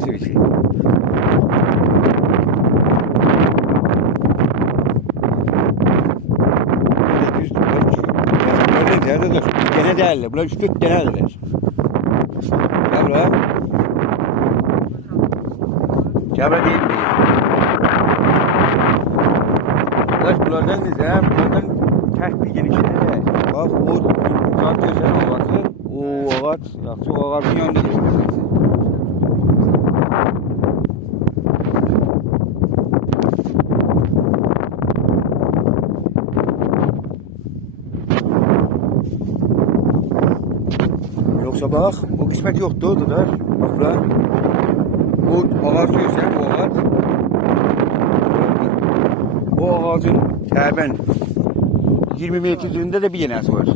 Nasıl bir şey? Böyle düz böyle nerede dur? Gene değerli. Bunlar 3-4 değerliler. Gel buraya. Cebra değil mi? Arkadaş bunlardan güzel. Bunlardan ters bir genişliğinde. Bak o uzak göster ağacı. O ağaç. Yakşı o ağacın yanında değil. Yoksa bak o kısmet yoktu orada da. Bak lan. O ağaç görsen o ağaç. O ağacın təbən 20 metr üzerinde de bir yenəsi var.